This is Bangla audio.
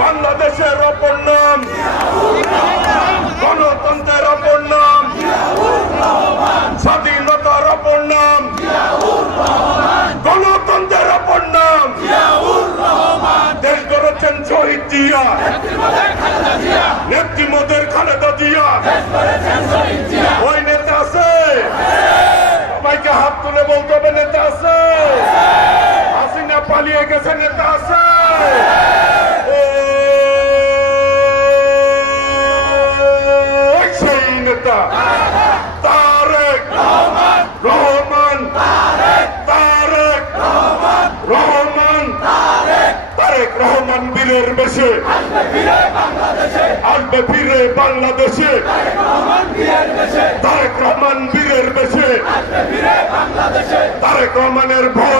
বাংলাদেশের অপর নাম, গণতন্ত্রের অপর নাম, স্বাধীনতার অপর নাম, গণতন্ত্রের অপর নাম। দেশ গড়েছেন শহীদ জিয়া, নেত্রী মোদের খালেদা জিয়া। ওই নেতা আছে, সবাইকে হাত তুলে বলতে হবে নেতা আছে। হাসিনা পালিয়ে গেছে, নেতা আছে। সেই নেতা তারেক রহমান, তারেক রহমান, তারেক রহমান বীরের বেশে আসবে ফিরে বাংলাদেশে। তারেক রহমান বীরের বেশে, তারেক রহমানের ভয়